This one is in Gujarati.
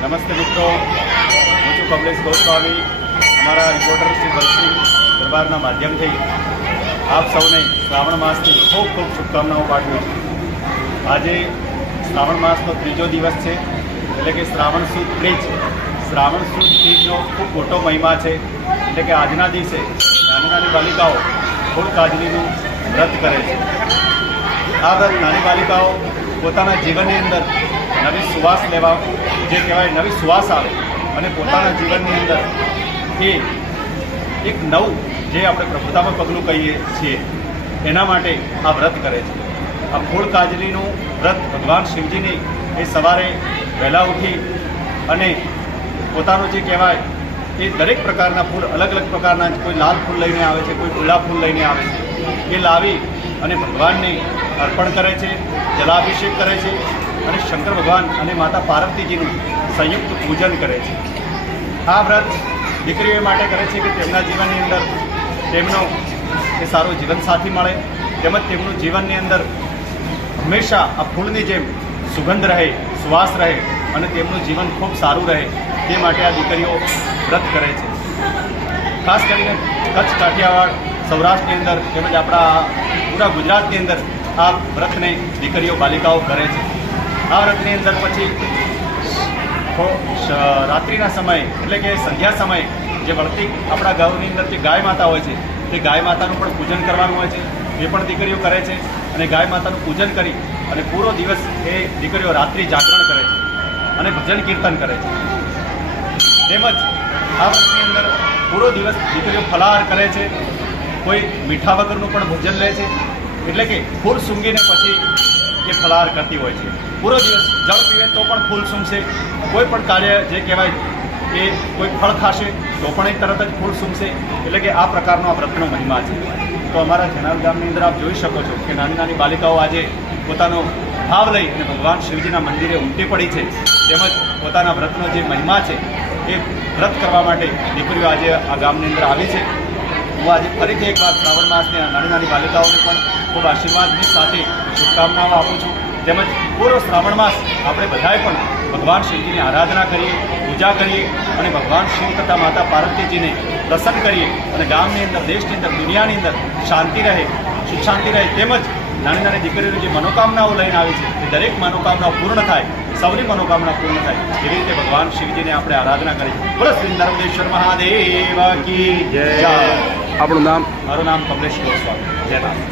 નમસ્તે મિત્રો, હું છું કમલેશ ગોસ્વામી. અમારા રિપોર્ટર શ્રી બલસિંહ દરબારના માધ્યમથી આપ સૌને શ્રાવણ માસની ખૂબ ખૂબ શુભકામનાઓ પાઠવું છું. આજે શ્રાવણ માસનો ત્રીજો દિવસ છે, એટલે કે શ્રાવણ સુદ ત્રીજ. શ્રાવણ સુદ ત્રીજનો ખૂબ મોટો મહિમા છે. એટલે કે આજના દિવસે નાની નાની બાલિકાઓ ફૂલ કાજલીનું વ્રત કરે છે. આ વ્રત નાની બાલિકાઓ પોતાના જીવનની અંદર નવી સુવાસ લેવા, જે કહેવાય નવી સુવાસ આવે અને પોતાના જીવનની અંદર એ એક નવું, જે આપણે પ્રભુતામાં પગલું કહીએ છીએ, એના માટે આ વ્રત કરે છે. આ ફૂલ કાજલીનું વ્રત ભગવાન શિવજીની એ સવારે વહેલા ઉઠી અને પોતાનું જે કહેવાય એ દરેક પ્રકારના ફૂલ, અલગ અલગ પ્રકારના, કોઈ લાલ ફૂલ લઈને આવે છે, કોઈ પીળા ફૂલ લઈને આવે છે, એ લાવી અને ભગવાનને અર્પણ કરે છે, જલાભિષેક કરે છે અને શંકર ભગવાન અને માતા પાર્વતીજીનું સંયુક્ત પૂજન કરે છે. આ વ્રત દીકરીઓ માટે કરે છે કે તેમના જીવનની અંદર તેમનો એ સારો જીવનસાથી મળે, તેમજ તેમનું જીવનની અંદર હંમેશા આ ફૂલની જેમ સુગંધ રહે, સુવાસ રહે અને તેમનું જીવન ખૂબ સારું રહે, તે માટે આ દીકરીઓ વ્રત કરે છે. ખાસ કરીને કચ્છ, કાઠિયાવાડ, સૌરાષ્ટ્રની અંદર તેમજ આપણા પૂરા ગુજરાતની અંદર આ વ્રતને દીકરીઓ, બાલિકાઓ કરે છે. આ વ્રતની અંદર પછી રાત્રિના સમયે, એટલે કે સંધ્યા સમયે જે વળતી આપણા ગામની અંદર જે ગાય માતા હોય છે, તે ગાય માતાનું પણ પૂજન કરવાનું હોય છે. એ પણ દીકરીઓ કરે છે અને ગાય માતાનું પૂજન કરી અને પૂરો દિવસ એ દીકરીઓ રાત્રિ જાગરણ કરે છે અને ભજન કીર્તન કરે છે. તેમજ આ વ્રતની અંદર પૂરો દિવસ દીકરીઓ ફલાહાર કરે છે, કોઈ મીઠા વગરનું પણ ભોજન લે છે, એટલે કે ફૂલ સૂંઘીને પછી એ ફલાહાર કરતી હોય છે. પૂરો દિવસ જળ પીવે તો પણ ફૂલ સૂંઘશે, કોઈ પણ કાર્ય જે કહેવાય એ કોઈ ફળ ખાશે તો પણ એ તરત જ ફૂલ સૂંઘશે. એટલે કે આ પ્રકારનો આ વ્રતનો મહિમા છે. તો અમારા જનાર ગામની અંદર આપ જોઈ શકો છો કે નાની નાની બાલિકાઓ આજે પોતાનો ભાવ લઈ અને ભગવાન શિવજીના મંદિરે ઉમટી પડી છે. તેમજ પોતાના વ્રતનો જે મહિમા છે એ વ્રત કરવા માટે દીકરીઓ આજે આ ગામની અંદર આવી છે. હું આજે ફરીથી એકવાર શ્રાવણ માસની નાની નાની બાલિકાઓને પણ ખૂબ આશીર્વાદની સાથે શુભકામનાઓ આપું છું. તેમજ પૂરો શ્રાવણ માસ આપણે બધાએ પણ ભગવાન શિવજીની આરાધના કરીએ, પૂજા કરીએ અને ભગવાન શિવ તથા માતા પાર્વતીજીને પ્રસન્ન કરીએ અને ગામની અંદર, દેશની અંદર, દુનિયાની અંદર શાંતિ રહે, સુખ શાંતિ રહે. તેમજ નાની નાની દીકરીઓની જે મનોકામનાઓ લઈને આવી છે એ દરેક મનોકામનાઓ પૂર્ણ થાય, સૌની મનોકામના પૂર્ણ થાય, એવી રીતે ભગવાન શિવજીને આપણે આરાધના કરીએ. બોલો શ્રી નર્મદેશ્વર મહાદેવ કી જય. આપણું નામ? મારું નામ કમલેશ ગોસ્વામી. જય નાથ.